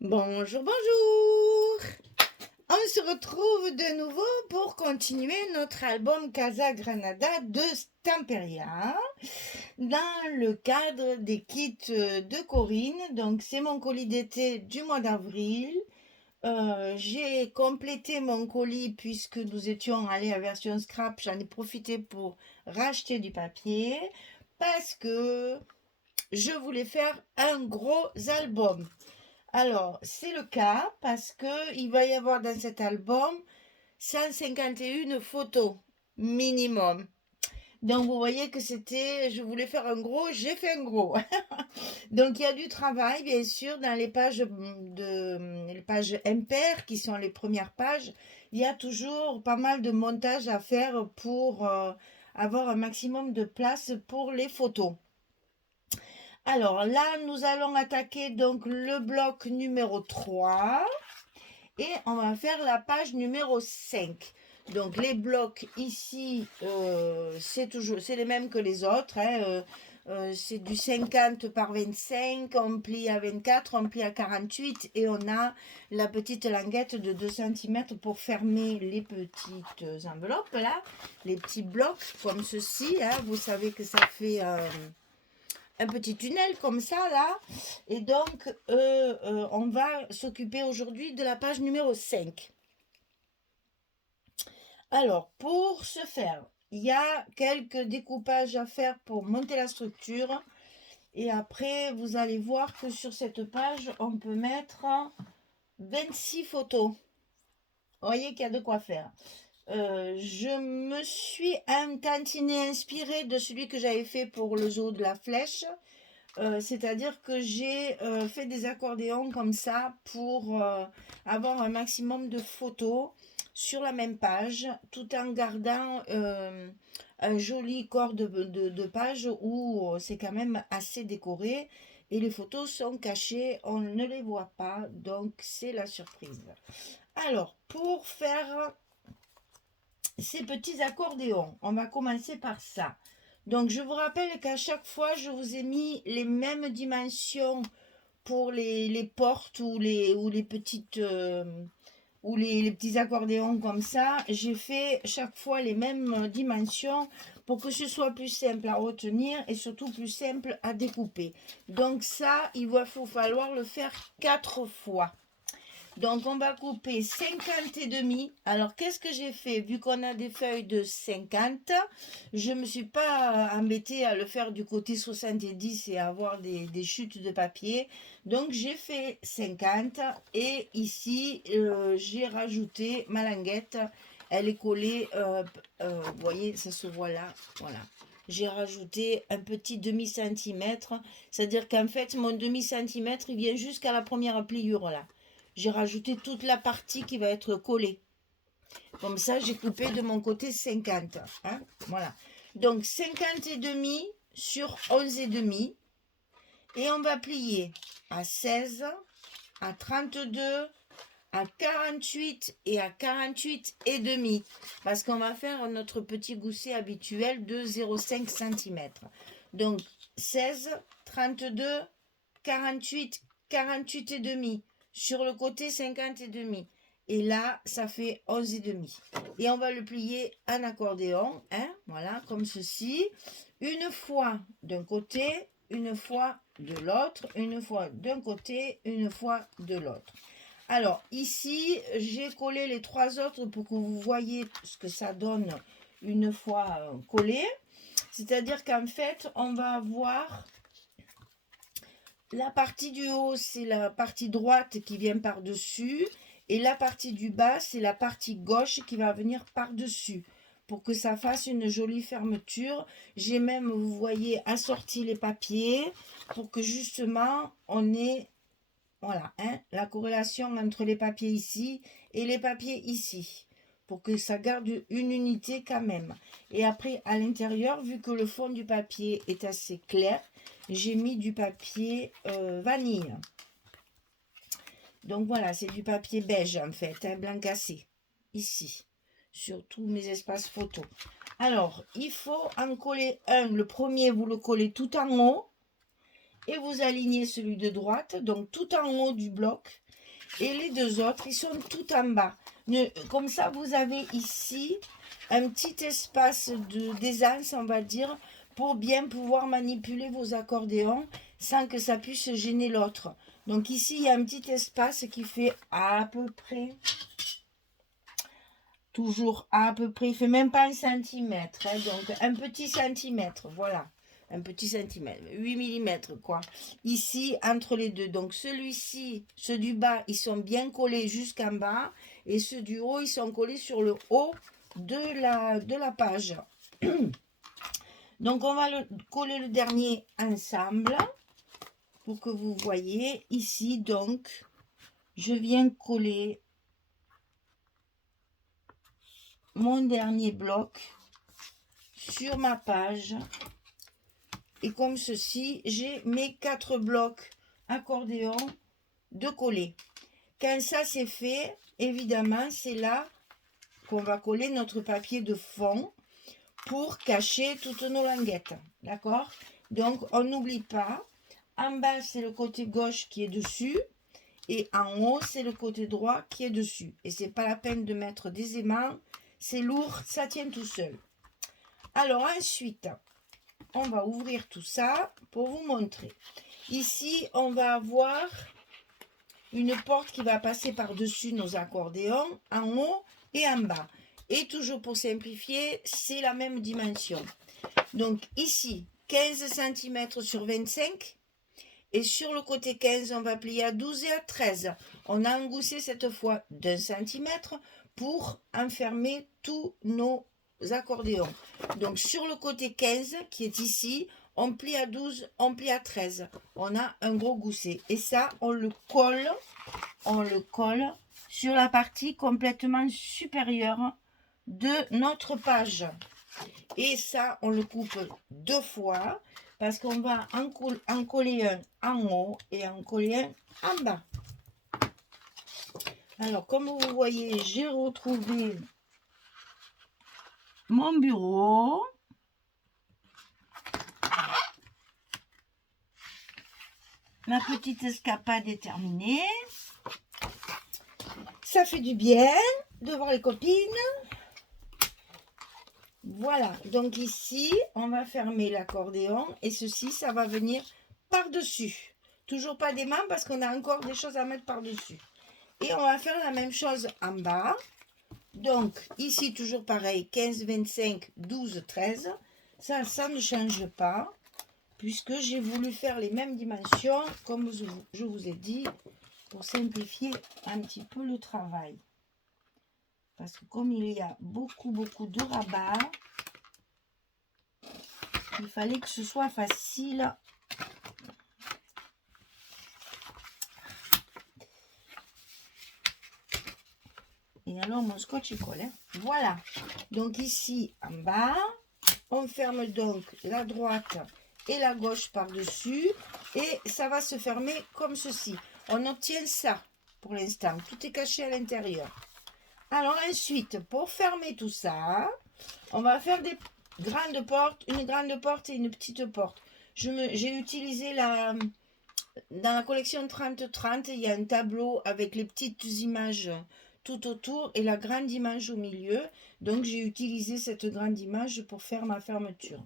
Bonjour, bonjour! On se retrouve de nouveau pour continuer notre album Casa Granada de Stamperia dans le cadre des kits de Corinne. Donc c'est mon colis d'été du mois d'avril. J'ai complété mon colis puisque nous étions allés à version scrap. J'en ai profité pour racheter du papier parce que je voulais faire un gros album. Alors, c'est le cas parce que il va y avoir dans cet album 151 photos minimum. Donc, vous voyez que je voulais faire un gros, j'ai fait un gros. Donc, il y a du travail, bien sûr, dans les pages impaires qui sont les premières pages. Il y a toujours pas mal de montage à faire pour avoir un maximum de place pour les photos. Alors là, nous allons attaquer donc le bloc numéro 3 et on va faire la page numéro 5. Donc les blocs ici, c'est les mêmes que les autres. C'est du 50 par 25, on plie à 24, on plie à 48 et on a la petite languette de 2 cm pour fermer les petites enveloppes là, les petits blocs comme ceci. Vous savez que ça fait un petit tunnel comme ça là. Et donc, on va s'occuper aujourd'hui de la page numéro 5. Alors, pour ce faire, il y a quelques découpages à faire pour monter la structure. Et après, vous allez voir que sur cette page, on peut mettre 26 photos. Vous voyez qu'il y a de quoi faire. Je me suis un tantinet inspirée de celui que j'avais fait pour le zoo de la flèche. C'est-à-dire que j'ai fait des accordéons comme ça pour avoir un maximum de photos sur la même page, tout en gardant un joli corps de page où c'est quand même assez décoré et les photos sont cachées, on ne les voit pas, donc c'est la surprise. Alors, pour faire ces petits accordéons, on va commencer par ça. Donc, je vous rappelle qu'à chaque fois, je vous ai mis les mêmes dimensions pour les portes ou les petites ou les petits accordéons comme ça. J'ai fait chaque fois les mêmes dimensions pour que ce soit plus simple à retenir et surtout plus simple à découper. Donc ça, il va falloir le faire 4 fois. Donc, on va couper 50 et demi. Alors, qu'est-ce que j'ai fait? Vu qu'on a des feuilles de 50, je ne me suis pas embêtée à le faire du côté 70 et à avoir des chutes de papier. Donc, j'ai fait 50 et ici, j'ai rajouté ma languette. Elle est collée, vous voyez, ça se voit là. Voilà. J'ai rajouté un petit demi-centimètre. C'est-à-dire qu'en fait, mon demi-centimètre, il vient jusqu'à la première pliure là. J'ai rajouté toute la partie qui va être collée. Comme ça, j'ai coupé de mon côté 50. Voilà. Donc 50 et demi sur 11 et demi. Et on va plier à 16, à 32, à 48 et à 48 et demi. Parce qu'on va faire notre petit gousset habituel de 0,5 cm. Donc 16, 32, 48, 48 et demi. Sur le côté 50 et demi. Et là, ça fait 11 et demi. Et on va le plier en accordéon. Voilà, comme ceci. Une fois d'un côté, une fois de l'autre. Une fois d'un côté, une fois de l'autre. Alors, ici, j'ai collé les 3 autres pour que vous voyez ce que ça donne une fois collé. C'est-à-dire qu'en fait, on va avoir la partie du haut, c'est la partie droite qui vient par-dessus. Et la partie du bas, c'est la partie gauche qui va venir par-dessus. Pour que ça fasse une jolie fermeture. J'ai même, vous voyez, assorti les papiers pour que justement, on ait voilà, la corrélation entre les papiers ici et les papiers ici. Pour que ça garde une unité quand même. Et après, à l'intérieur, vu que le fond du papier est assez clair, j'ai mis du papier vanille. Donc voilà, c'est du papier beige en fait, blanc cassé, ici, sur tous mes espaces photos. Alors, il faut en coller un. Le premier, vous le collez tout en haut. Et vous alignez celui de droite, donc tout en haut du bloc. et les deux autres, ils sont tout en bas. Comme ça, vous avez ici un petit espace d'aisance, on va dire, pour bien pouvoir manipuler vos accordéons sans que ça puisse gêner l'autre. Donc ici, il y a un petit espace qui fait à peu près, toujours à peu près, il fait même pas un centimètre, hein, donc un petit centimètre, voilà. Un petit centimètre, 8 mm quoi. Ici, entre les deux. Donc celui-ci, ceux du bas, ils sont bien collés jusqu'en bas. Et ceux du haut, ils sont collés sur le haut de la page. Donc on va coller le dernier ensemble. Pour que vous voyez. Ici, donc, je viens coller mon dernier bloc sur ma page. Et comme ceci, j'ai mes 4 blocs accordéon de coller. Quand ça c'est fait, évidemment, c'est là qu'on va coller notre papier de fond pour cacher toutes nos languettes. D'accord? Donc, on n'oublie pas, en bas, c'est le côté gauche qui est dessus. Et en haut, c'est le côté droit qui est dessus. Et c'est pas la peine de mettre des aimants. C'est lourd, ça tient tout seul. Alors ensuite, on va ouvrir tout ça pour vous montrer. Ici, on va avoir une porte qui va passer par-dessus nos accordéons, en haut et en bas. Et toujours pour simplifier, c'est la même dimension. Donc ici, 15 cm sur 25. Et sur le côté 15, on va plier à 12 et à 13. On a engoussé cette fois d'1 centimètre pour enfermer tous nos accordéons. Donc sur le côté 15 qui est ici, on plie à 12, on plie à 13. On a un gros gousset. Et ça, on le colle sur la partie complètement supérieure de notre page. Et ça, on le coupe 2 fois parce qu'on va en coller un en haut et en coller un en bas. Alors, comme vous voyez, j'ai retrouvé mon bureau. Ma petite escapade est terminée. Ça fait du bien de voir les copines. Voilà, donc ici, on va fermer l'accordéon et ceci, ça va venir par-dessus. Toujours pas d'aimant parce qu'on a encore des choses à mettre par-dessus. Et on va faire la même chose en bas. Donc, ici, toujours pareil, 15, 25, 12, 13. Ça ne change pas puisque j'ai voulu faire les mêmes dimensions, comme je vous ai dit, pour simplifier un petit peu le travail. Parce que comme il y a beaucoup de rabat, il fallait que ce soit facile. Et alors mon scotch il colle. Hein. Voilà. Donc ici en bas, on ferme donc la droite et la gauche par-dessus. Et ça va se fermer comme ceci. On obtient ça pour l'instant. Tout est caché à l'intérieur. Alors ensuite, pour fermer tout ça, on va faire des grandes portes, une grande porte et une petite porte. J'ai utilisé dans la collection 30-30, il y a un tableau avec les petites images tout autour et la grande image au milieu. Donc j'ai utilisé cette grande image pour faire ma fermeture.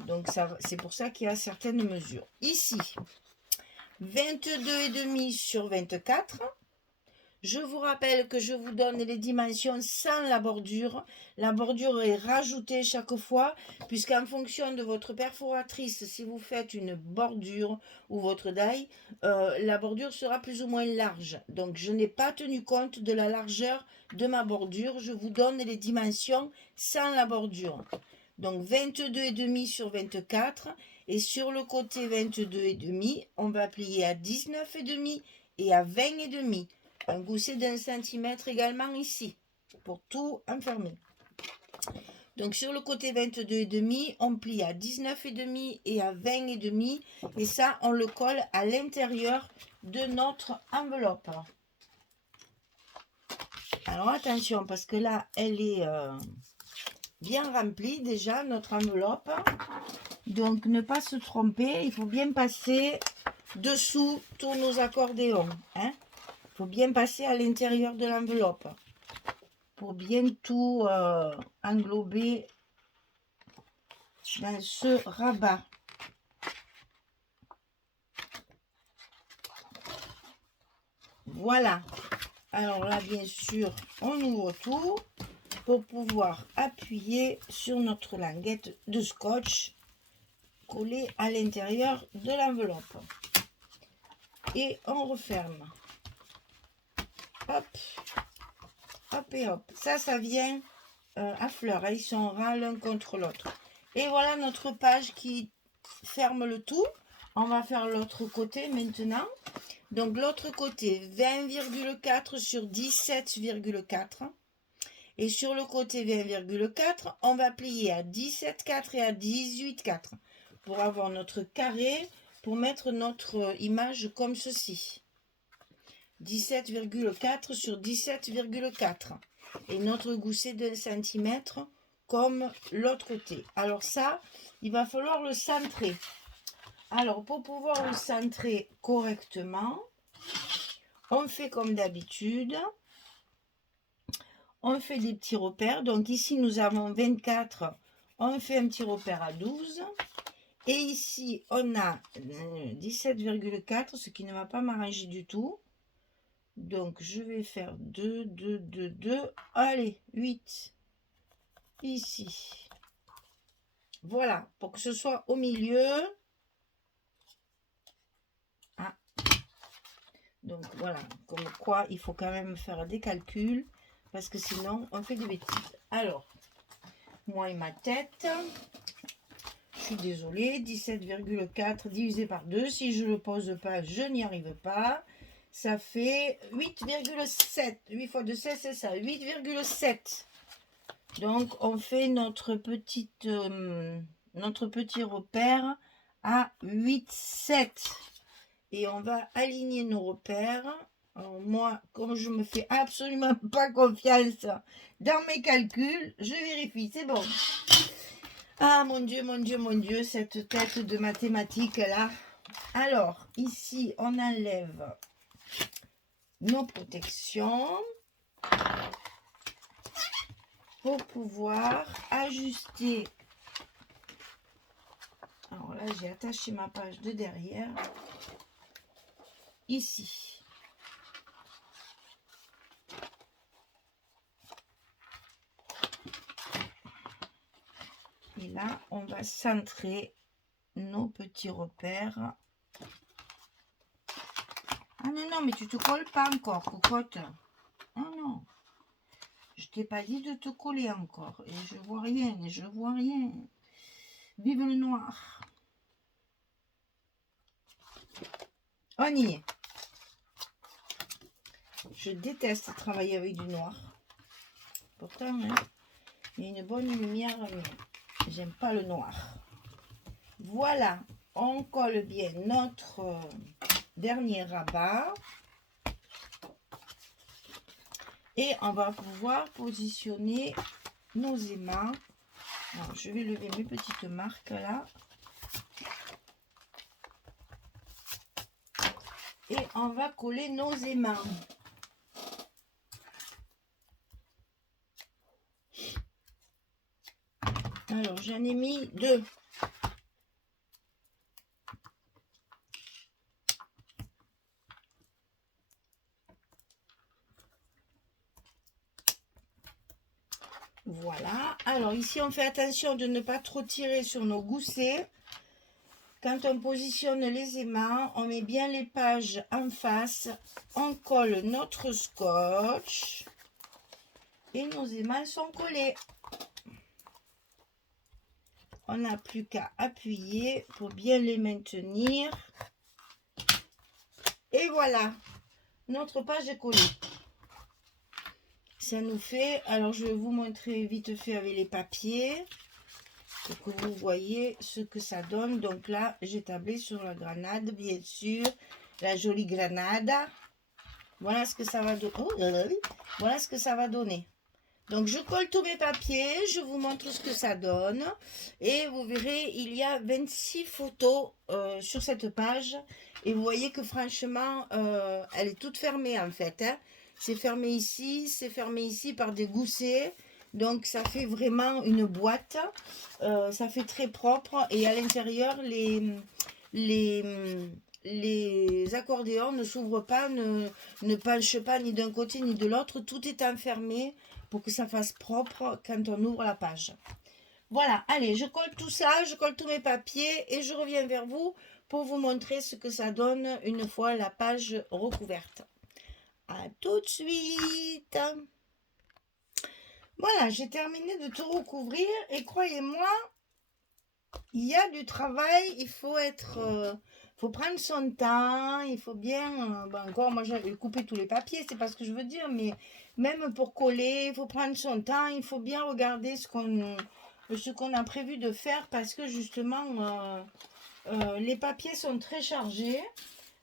Donc c'est pour ça qu'il y a certaines mesures. Ici, 22,5 sur 24. Je vous rappelle que je vous donne les dimensions sans la bordure. La bordure est rajoutée chaque fois, puisqu'en fonction de votre perforatrice, si vous faites une bordure ou votre die, la bordure sera plus ou moins large. Donc, je n'ai pas tenu compte de la largeur de ma bordure. Je vous donne les dimensions sans la bordure. Donc, 22,5 sur 24. Et sur le côté 22,5, on va plier à 19,5 et à 20,5. Un gousset d'1 centimètre également ici, pour tout enfermer. Donc sur le côté 22,5, on plie à 19,5 et à 20,5. Et ça, on le colle à l'intérieur de notre enveloppe. Alors attention, parce que là, elle est bien remplie déjà, notre enveloppe. Donc ne pas se tromper, il faut bien passer dessous tous nos accordéons. Hein. faut bien passer à l'intérieur de l'enveloppe pour bien tout englober dans ce rabat. Voilà. Alors là, bien sûr, on ouvre tout pour pouvoir appuyer sur notre languette de scotch collée à l'intérieur de l'enveloppe. Et on referme. Hop, hop et hop. Ça vient à fleurs. Ils sont ras l'un contre l'autre. Et voilà notre page qui ferme le tout. On va faire l'autre côté maintenant. Donc l'autre côté, 20,4 sur 17,4. Et sur le côté 20,4, on va plier à 17,4 et à 18,4 pour avoir notre carré, pour mettre notre image comme ceci. 17,4 sur 17,4. Et notre gousset de centimètre comme l'autre côté. Alors ça, il va falloir le centrer. Alors, pour pouvoir le centrer correctement, on fait comme d'habitude. On fait des petits repères. Donc ici, nous avons 24. On fait un petit repère à 12. Et ici, on a 17,4, ce qui ne va pas m'arranger du tout. Donc, je vais faire 2, 2, 2, 2. Allez, 8. Ici. Voilà, pour que ce soit au milieu. Donc voilà, comme quoi il faut quand même faire des calculs parce que sinon on fait des bêtises. Alors, moi et ma tête, je suis désolée, 17,4 divisé par 2, si je ne le pose pas, je n'y arrive pas. Ça fait 8,7. 8 fois 2, 16, c'est ça, 8,7. Donc on fait notre petit repère à 8,7. Et on va aligner nos repères. Alors moi, comme je me fais absolument pas confiance dans mes calculs, je vérifie, c'est bon. Ah mon Dieu, mon Dieu, mon Dieu, cette tête de mathématiques là. Alors, ici, on enlève nos protections pour pouvoir ajuster. Alors là, j'ai attaché ma page de derrière. Ici. Et là, on va centrer nos petits repères. Ah non, non, mais tu te colles pas encore, cocotte. Oh non. Je t'ai pas dit de te coller encore. Et je vois rien, je vois rien. Vive le noir. On y est. Je déteste travailler avec du noir. Pourtant, hein, il y a une bonne lumière, mais j'aime pas le noir. Voilà, on colle bien notre dernier rabat. Et on va pouvoir positionner nos aimants. Alors, je vais lever mes petites marques là. Et on va coller nos aimants. Alors, j'en ai mis 2. Voilà. Alors, ici, on fait attention de ne pas trop tirer sur nos goussets. Quand on positionne les aimants, on met bien les pages en face. On colle notre scotch. Et nos aimants sont collés. On n'a plus qu'à appuyer pour bien les maintenir. Et voilà, notre page est collée. Ça nous fait, alors je vais vous montrer vite fait avec les papiers pour que vous voyez ce que ça donne. Donc là, j'ai tablé sur la grenade, bien sûr, la jolie grenade. Voilà ce que ça va donner. Oh, voilà ce que ça va donner. Donc, je colle tous mes papiers, je vous montre ce que ça donne. Et vous verrez, il y a 26 photos sur cette page. Et vous voyez que franchement, elle est toute fermée en fait. Hein. C'est fermé ici par des goussets. Donc, ça fait vraiment une boîte. Ça fait très propre. Et à l'intérieur, les, les accordéons ne s'ouvrent pas, ne penchent pas ni d'un côté ni de l'autre. Tout est enfermé pour que ça fasse propre quand on ouvre la page. Voilà, allez, je colle tout ça, je colle tous mes papiers et je reviens vers vous pour vous montrer ce que ça donne une fois la page recouverte. À tout de suite. Voilà, j'ai terminé de tout recouvrir et croyez-moi, il y a du travail, il faut faut prendre son temps, il faut bien, encore moi j'avais coupé tous les papiers, c'est pas ce que je veux dire, mais même pour coller, il faut prendre son temps, il faut bien regarder ce qu'on a prévu de faire parce que justement les papiers sont très chargés,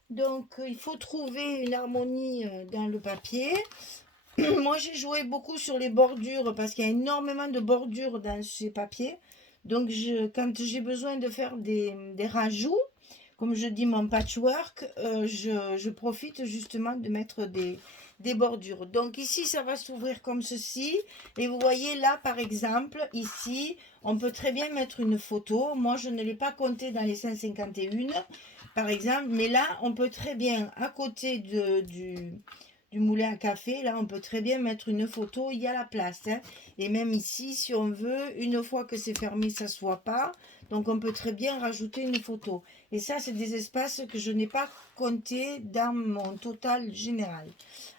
donc il faut trouver une harmonie dans le papier. Moi j'ai joué beaucoup sur les bordures parce qu'il y a énormément de bordures dans ces papiers. Donc, quand j'ai besoin de faire des rajouts, comme je dis mon patchwork, je profite justement de mettre des bordures. Donc ici, ça va s'ouvrir comme ceci. Et vous voyez là, par exemple, ici, on peut très bien mettre une photo. Moi, je ne l'ai pas compté dans les 151, par exemple. Mais là, on peut très bien, à côté du moulin à café, là on peut très bien mettre une photo, il y a la place, hein. Et même ici si on veut, une fois que c'est fermé ça se voit pas, donc on peut très bien rajouter une photo. Et ça c'est des espaces que je n'ai pas compté dans mon total général.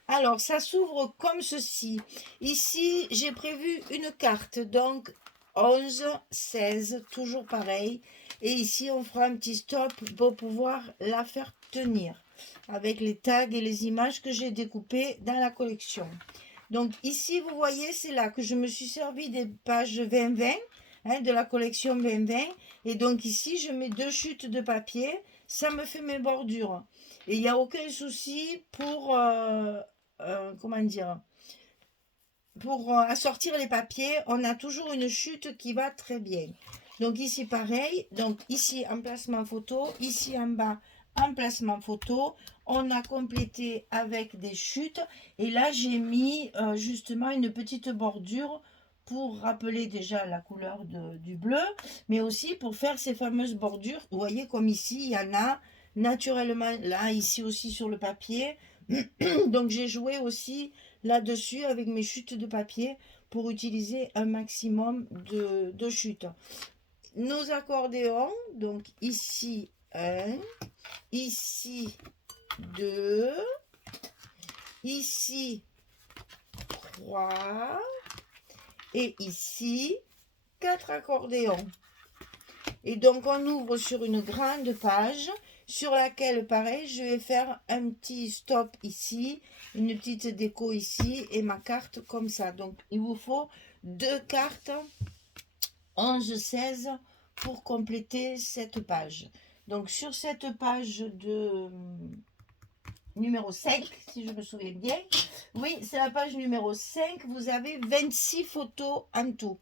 Alors ça s'ouvre comme ceci. Ici j'ai prévu une carte, donc 11, 16, toujours pareil. Et ici on fera un petit stop pour pouvoir la faire tenir avec les tags et les images que j'ai découpées dans la collection. Donc ici, vous voyez, c'est là que je me suis servi des pages 20-20, hein, de la collection 20-20. Et donc ici, je mets 2 chutes de papier, ça me fait mes bordures. Et il n'y a aucun souci pour, comment dire, pour assortir les papiers, on a toujours une chute qui va très bien. Donc ici, pareil. Donc ici, emplacement photo. Ici, en bas, emplacement photo. On a complété avec des chutes. Et là, j'ai mis justement une petite bordure pour rappeler déjà la couleur du bleu, mais aussi pour faire ces fameuses bordures. Vous voyez comme ici, il y en a naturellement, là, ici aussi sur le papier. Donc j'ai joué aussi là-dessus avec mes chutes de papier pour utiliser un maximum de chutes. Nos accordéons, donc ici 1, ici 2, ici 3 et ici 4 accordéons. Et donc on ouvre sur une grande page sur laquelle pareil je vais faire un petit stop ici, une petite déco ici et ma carte comme ça. Donc il vous faut 2 cartes 11-16 pour compléter cette page. Donc sur cette page de numéro 5, si je me souviens bien, oui c'est la page numéro 5, vous avez 26 photos en tout.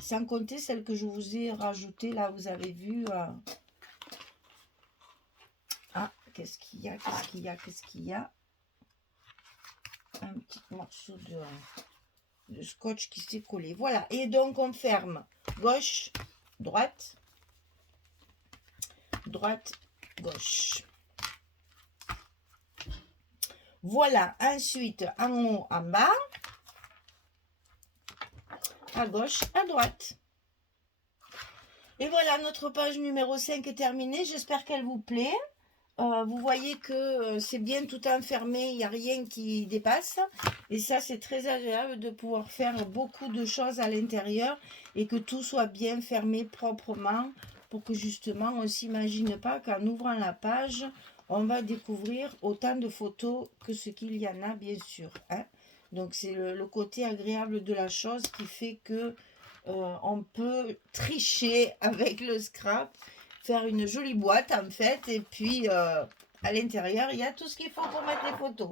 Sans compter celle que je vous ai rajoutée, là, vous avez vu. Ah, qu'est-ce qu'il y a, qu'est-ce qu'il y a, qu'est-ce qu'il y a? Un petit morceau de scotch qui s'est collé. Voilà, et donc on ferme gauche, droite, droite, gauche. Voilà, ensuite, en haut, en bas, à gauche, à droite. Et voilà, notre page numéro 5 est terminée. J'espère qu'elle vous plaît. Vous voyez que c'est bien tout enfermé, il n'y a rien qui dépasse. Et ça, c'est très agréable de pouvoir faire beaucoup de choses à l'intérieur et que tout soit bien fermé proprement pour que justement, on ne s'imagine pas qu'en ouvrant la page, on va découvrir autant de photos que ce qu'il y en a, bien sûr. Hein. Donc, c'est le côté agréable de la chose qui fait que on peut tricher avec le scrap, faire une jolie boîte en fait, et puis à l'intérieur il y a tout ce qu'il faut pour mettre les photos.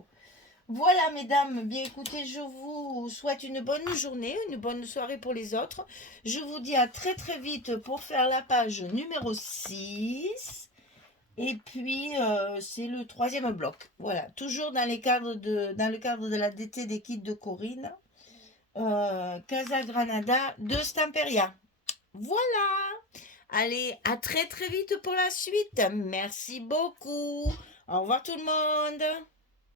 Voilà, mesdames, bien écoutez, je vous souhaite une bonne journée, une bonne soirée pour les autres. Je vous dis à très très vite pour faire la page numéro 6. Et puis, c'est le troisième bloc. Voilà, toujours dans, dans le cadre de la DT des kits de Corinne. Casa Granada de Stamperia. Voilà. Allez, à très très vite pour la suite. Merci beaucoup. Au revoir tout le monde.